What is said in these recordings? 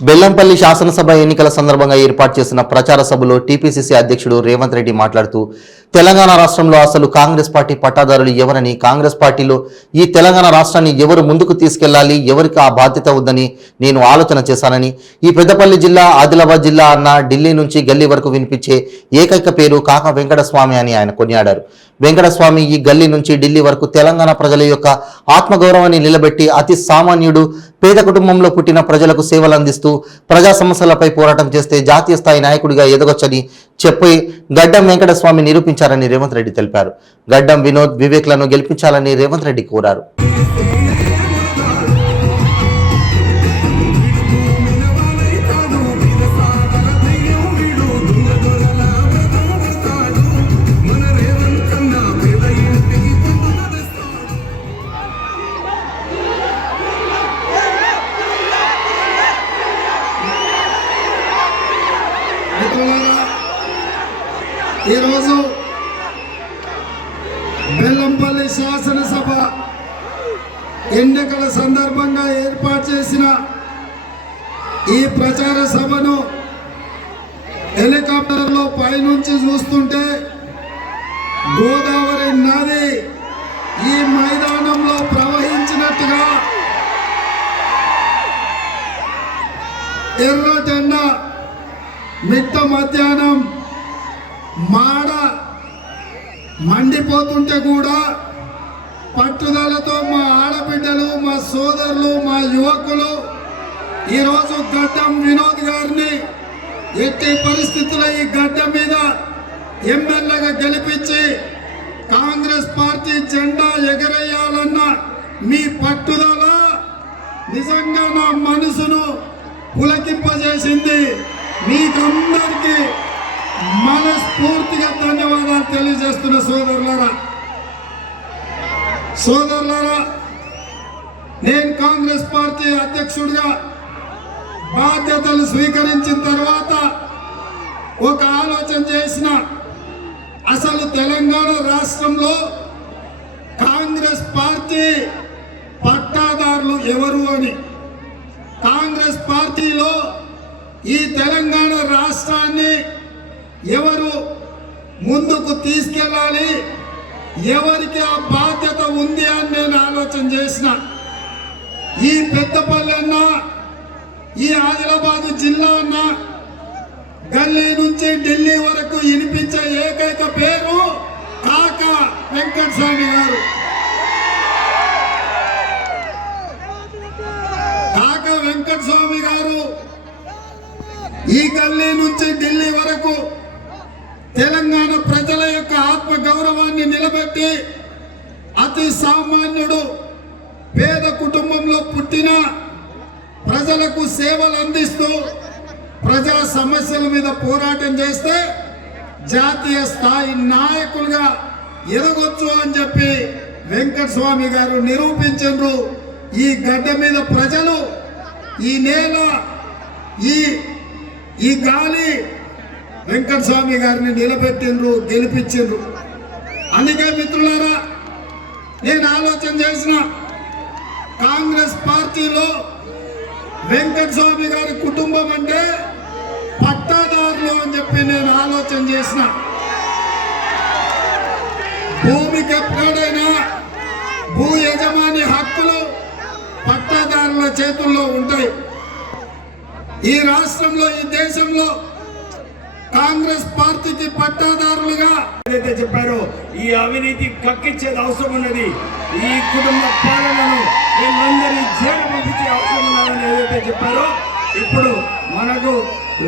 బెల్లంపల్లి శాసనసభ ఎన్నికల సందర్భంగా ఏర్పాటు చేసిన ప్రచార సభలో టీపీసీసీ అధ్యక్షుడు రేవంత్ రెడ్డి మాట్లాడుతూ తెలంగాణ రాష్ట్రంలో అసలు కాంగ్రెస్ పార్టీ పట్టాదారులు ఎవరని, కాంగ్రెస్ పార్టీలో ఈ తెలంగాణ రాష్ట్రాన్ని ఎవరు ముందుకు తీసుకెళ్లాలి, ఎవరికి ఆ బాధ్యత ఉందని నేను ఆలోచన చేశానని, ఈ పెద్దపల్లి జిల్లా, ఆదిలాబాద్ జిల్లా అన్న ఢిల్లీ నుంచి గల్లీ వరకు వినిపించే ఏకైక పేరు కాకా వెంకటస్వామి అని ఆయన కొనియాడారు. వెంకటస్వామి ఈ గల్లీ నుంచి ఢిల్లీ వరకు తెలంగాణ ప్రజల యొక్క ఆత్మగౌరవాన్ని నిలబెట్టి అతి సామాన్యుడు, పేద కుటుంబంలో పుట్టిన ప్రజలకు సేవలు అందిస్తూ ప్రజా సమస్యలపై పోరాటం చేస్తే జాతీయ స్థాయి నాయకుడిగా ఎదగొచ్చని చెప్పి గడ్డం వెంకటస్వామి నిరూపించారని రేవంత్ రెడ్డి తెలిపారు. గడ్డం వినోద్, వివేక్లను గెలిపించాలని రేవంత్ రెడ్డి కోరారు. ఈరోజు బెల్లంపల్లి శాసనసభ ఎన్నికల సందర్భంగా ఏర్పాటు చేసిన ఈ ప్రచార సభను హెలికాప్టర్లో పైనుంచి చూస్తుంటే గోదావరి నది ఈ మైదానంలో ప్రవహించినట్టుగా ఎర్రటెండ మిట్ట మధ్యాహ్నం మాడ మండిపోతుంటే కూడా పట్టుదలతో మా ఆడబిడ్డలు, మా సోదరులు, మా యువకులు ఈరోజు గడ్డం వినోద్ గారిని ఎట్టి పరిస్థితుల్లో ఈ గడ్డ మీద ఎమ్మెల్యేగా గెలిపించి కాంగ్రెస్ పార్టీ జెండా ఎగరేయాలన్న మీ పట్టుదల నిజంగా నా మనసును పులకింపజేసింది. మీకందరికీ మనస్ఫూర్తిగా ధన్యవాదాలు తెలియజేస్తున్న సోదరులారా, నేను కాంగ్రెస్ పార్టీ అధ్యక్షుడిగా బాధ్యతలు స్వీకరించిన తర్వాత ఒక ఆలోచన చేసిన, అసలు తెలంగాణ రాష్ట్రంలో కాంగ్రెస్ పార్టీ పట్టాదారులు ఎవరు అని. కాంగ్రెస్ పార్టీలో ఈ తెలంగాణ రాష్ట్రాన్ని ఎవరు ముందుకు తీసుకెళ్ళాలి, ఎవరికి ఆ బాధ్యత ఉంది అని నేను ఆలోచన చేసిన. ఈ పెద్దపల్లి అన్న, ఈ ఆదిలాబాద్ జిల్లా అన్న, గల్లీ నుంచి ఢిల్లీ వరకు వినిపించే ఏకైక పేరు కాకా వెంకటస్వామి గారు. కాకా వెంకటస్వామి గారు ఈ గల్లీ నుంచి ఢిల్లీ వరకు తెలంగాణ ప్రజల యొక్క ఆత్మ గౌరవాన్ని నిలబెట్టి అతి సామాన్యుడు, పేద కుటుంబంలో పుట్టిన ప్రజలకు సేవలు అందిస్తూ ప్రజా సమస్యల మీద పోరాటం చేస్తే జాతీయ స్థాయి నాయకులుగా ఎదగొచ్చు అని చెప్పి వెంకటస్వామి గారు నిరూపించారు. ఈ గడ్డ మీద ప్రజలు, ఈ నేల, ఈ గాలి వెంకటస్వామి గారిని నిలబెట్టిండ్రు, గెలిపించిండ్రు. అందుకే మిత్రులారా, నేను ఆలోచన చేసిన, కాంగ్రెస్ పార్టీలో వెంకటస్వామి గారి కుటుంబం అంటే పట్టాదారులు అని చెప్పి నేను ఆలోచన చేసిన. భూమికి ఎప్పుడైనా భూ యజమాని హక్కులు పట్టాదారుల చేతుల్లో ఉంటాయి. ఈ రాష్ట్రంలో, ఈ దేశంలో కాంగ్రెస్ పార్టీకి పట్టాదారులుగా ఏదైతే చెప్పారో ఈ అవినీతి కక్కించేది అవసరం ఉన్నది. ఈ కుటుంబ పాలనను వీళ్ళందరి జైలు పంపించే అవసరం ఉన్నదని ఏదైతే చెప్పారో ఇప్పుడు మనకు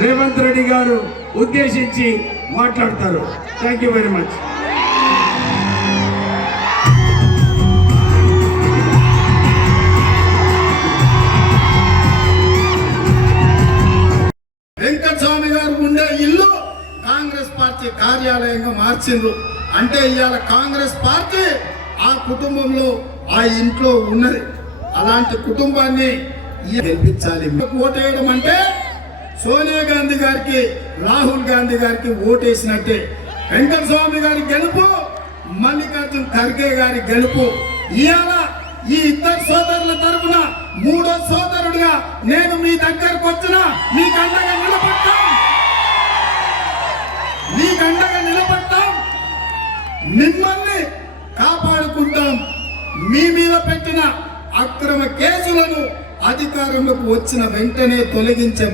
రేవంత్ రెడ్డి గారు ఉద్దేశించి మాట్లాడతారు. Thank you very much. Venkataswamy గారు ఉండే ఇల్లు కాంగ్రెస్ పార్టీ కార్యాలయంగా మార్చిండ్రు. అంటే ఇవాళ కాంగ్రెస్ పార్టీ ఆ కుటుంబంలో, ఆ ఇంట్లో ఉన్నది. అలాంటి కుటుంబాన్ని గెలిపించాలి. ఓటేయడం అంటే సోనియా గాంధీ గారికి, రాహుల్ గాంధీ గారికి ఓటేసినట్టే. వెంకటస్వామి గారి గెలుపు, మల్లికార్జున్ ఖర్గే గారి గెలుపు. ఇవాళ ఈ ఇద్దరు సోదరుల తరపున మూడో సోదరుడిగా నేను మీ దగ్గరకు వచ్చిన మీకు అండగా నిలబడతాం, మీకు అండగా నిలబడతాం, మిమ్మల్ని కాపాడుకుంటాం. మీ మీద పెట్టిన అక్రమ కేసులను అధికారంలోకి వచ్చిన వెంటనే తొలగించే